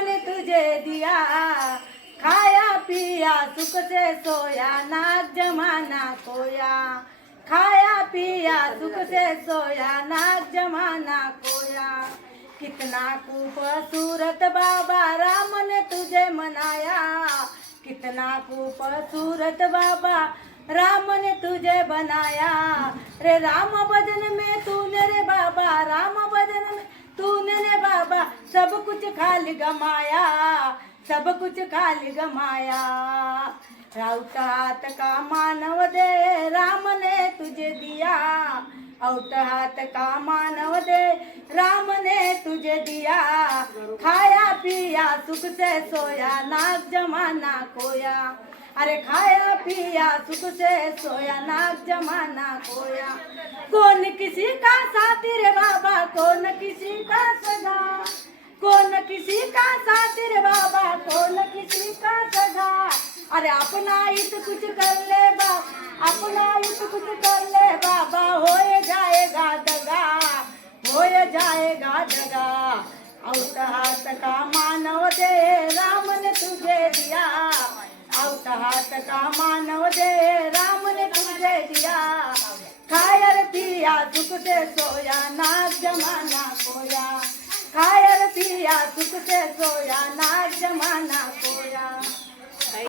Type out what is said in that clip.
ने तुझे दिया, खाया पिया सुख से सोया, नाग जमाना खोया। खाया पिया सुख से सोया, नाग जमाना खोया। कितना खूबसूरत बाबा राम ने तुझे मनाया, कितना खूबसूरत बाबा राम ने तुझे बनाया। रे राम भजन में तूने रे बाबा, राम भजन में तूने रे बाबा सब कुछ खाली गमाया, सब कुछ खाली गमाया। राउत हाथ का मानव दे राम ने तुझे दिया, औट हाथ का मानव दे राम ने तुझे दिया। खाया पिया सुख से सोया, नाग जमाना खोया। अरे खाया पिया सुख से सोया, नाग जमाना खोया। कौन किसी का साथी रे बाबा, कौन किसी का सगा, कौन किसी का साथी रे बाबा, कौन किसी का सगा। अरे अपना हित कुछ कर ले बाबा, अपना हित कुछ कर ले बाबा, हो जाएगा दगा, हो जाएगा दगा। औट हाथ का मानव दे राम ने तुझे दिया, औट हाथ का मानव दे राम ने तुझे दिया। खायर पिया सुख से सोया, नाग जमाना खोया। खायर पिया सुख से सोया, नाग जमाना खोया।